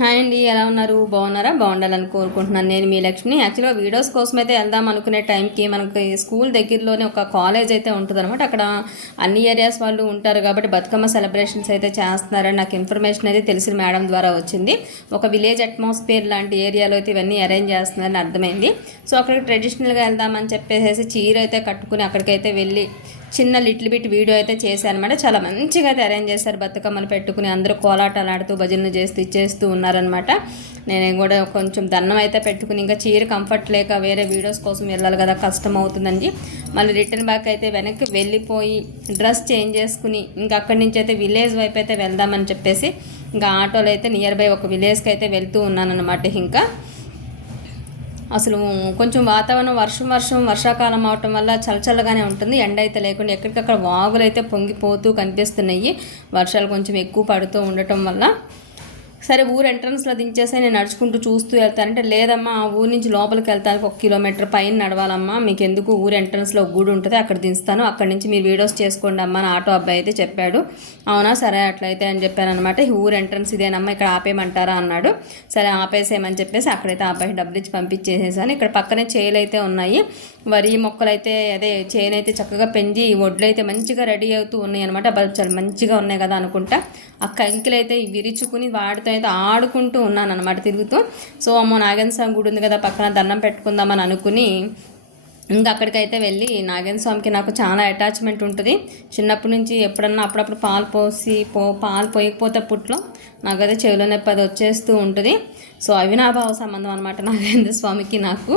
Hi అండి ఎలా ఉన్నారు? బాగున్నారా? బాగుండాలని కోరుకుంటున్నాను నేను మీ లక్ష్మి. యాక్చువల్గా వీడియోస్ కోసం అయితే వెళ్దాం అనుకునే టైంకి మనకి స్కూల్ దగ్గరలోనే ఒక కాలేజ్ అయితే ఉంటుంది అనమాట అక్కడ అన్ని ఏరియాస్ వాళ్ళు ఉంటారు కాబట్టి బతుకమ్మ సెలబ్రేషన్స్ అయితే చేస్తున్నారని నాకు ఇన్ఫర్మేషన్ అయితే తెలిసిన మేడం ద్వారా వచ్చింది. ఒక విలేజ్ అట్మాస్ఫియర్ లాంటి ఏరియాలో అయితే ఇవన్నీ అరేంజ్ చేస్తున్నారని అర్థమైంది. సో అక్కడికి ట్రెడిషనల్గా వెళ్దామని చెప్పేసి చీర అయితే కట్టుకుని అక్కడికైతే వెళ్ళి చిన్న లిటిల్ బిట్ వీడియో అయితే చేశాను అనమాట చాలా మంచిగా అయితే అరేంజ్ చేశారు బతుకమ్మను పెట్టుకుని. అందరూ కోలాటాలు ఆడుతూ భజనలు చేస్తూ ఇచ్చేస్తూ ఉన్నారనమాట. నేను కూడా కొంచెం దండం అయితే పెట్టుకుని ఇంకా చీర కంఫర్ట్ లేక వేరే వీడియోస్ కోసం వెళ్ళాలి కదా కష్టం అవుతుందండి మళ్ళీ రిటర్న్ బ్యాక్ అయితే వెనక్కి వెళ్ళిపోయి డ్రెస్ చేంజ్ చేసుకుని ఇంకా అక్కడి నుంచి అయితే విలేజ్ వైపు అయితే వెళ్దామని చెప్పేసి ఇంకా ఆటోలో అయితే నియర్ బై ఒక విలేజ్కి అయితే వెళ్తూ ఉన్నాననమాట ఇంకా అసలు కొంచెం వాతావరణం వర్షం వర్షం వర్షాకాలం అవటం వల్ల చల్లచల్లగానే ఉంటుంది. ఎండ అయితే లేకుండా ఎక్కడికక్కడ వాగులు అయితే పొంగిపోతూ కనిపిస్తున్నాయి. వర్షాలు కొంచెం ఎక్కువ పడుతూ ఉండటం వల్ల సరే ఊరు ఎంట్రన్స్లో దించేసి నేను నడుచుకుంటూ చూస్తూ వెళ్తానంటే లేదమ్మా ఆ ఊరు నుంచి లోపలికి వెళ్తానికి ఒక కిలోమీటర్ పైన నడవాలమ్మా. మీకు ఎందుకు ఊరు ఎంట్రన్స్లో ఒక గుడి ఉంటుంది అక్కడ దించుతాను. అక్కడి నుంచి మీరు వీడియోస్ చేసుకోండి అమ్మా అని ఆటో అబ్బాయి అయితే చెప్పాడు. అవునా సరే అట్లయితే అని చెప్పాను అనమాట ఈ ఊరు ఎంట్రన్స్ ఇదేనమ్మా ఇక్కడ ఆపేయమంటారా అన్నాడు. సరే ఆపేసేయమని చెప్పేసి అక్కడైతే ఆ అబ్బాయి డబ్బులు ఇచ్చి పంపించేసేసాను. ఇక్కడ పక్కనే చేయలు అయితే ఉన్నాయి. వరి మొక్కలు అయితే అదే చేను అయితే చక్కగా పెంచి వడ్లు అయితే మంచిగా రెడీ అవుతూ ఉన్నాయి అనమాట చాలా మంచిగా ఉన్నాయి కదా అనుకుంటా. ఆ కంకిలు అయితే విరుచుకుని వాటితో అయితే ఆడుకుంటూ ఉన్నాను అనమాట తిరుగుతూ. సో అమ్మో నాగేంద్ర స్వామి గుడి ఉంది కదా పక్కన దండం పెట్టుకుందామని అనుకుని ఇంకా అక్కడికైతే వెళ్ళి నాగేంద్ర స్వామికి నాకు చాలా అటాచ్మెంట్ ఉంటుంది. చిన్నప్పటి నుంచి ఎప్పుడన్నా అప్పుడప్పుడు పాలు పోసి పో పాలు పోయకపోతే పుట్లో నాకైతే చెవిలో నొప్పి అది వచ్చేస్తూ ఉంటుంది. సో అవినాభావ సంబంధం అనమాట నాగేంద్ర స్వామికి నాకు.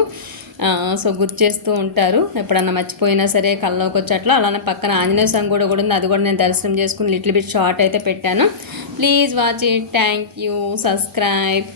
సో గుర్తు చేస్తూ ఉంటారు. ఎప్పుడన్నా మర్చిపోయినా సరే కల్లోకి వచ్చేట్లా అలానే పక్కన ఆంజనేయ స్వామి కూడా కూడా ఉంది. అది కూడా నేను దర్శనం చేసుకుని లిటిల్ బిట్ షార్ట్ అయితే పెట్టాను. Please watch it. Thank you. Subscribe.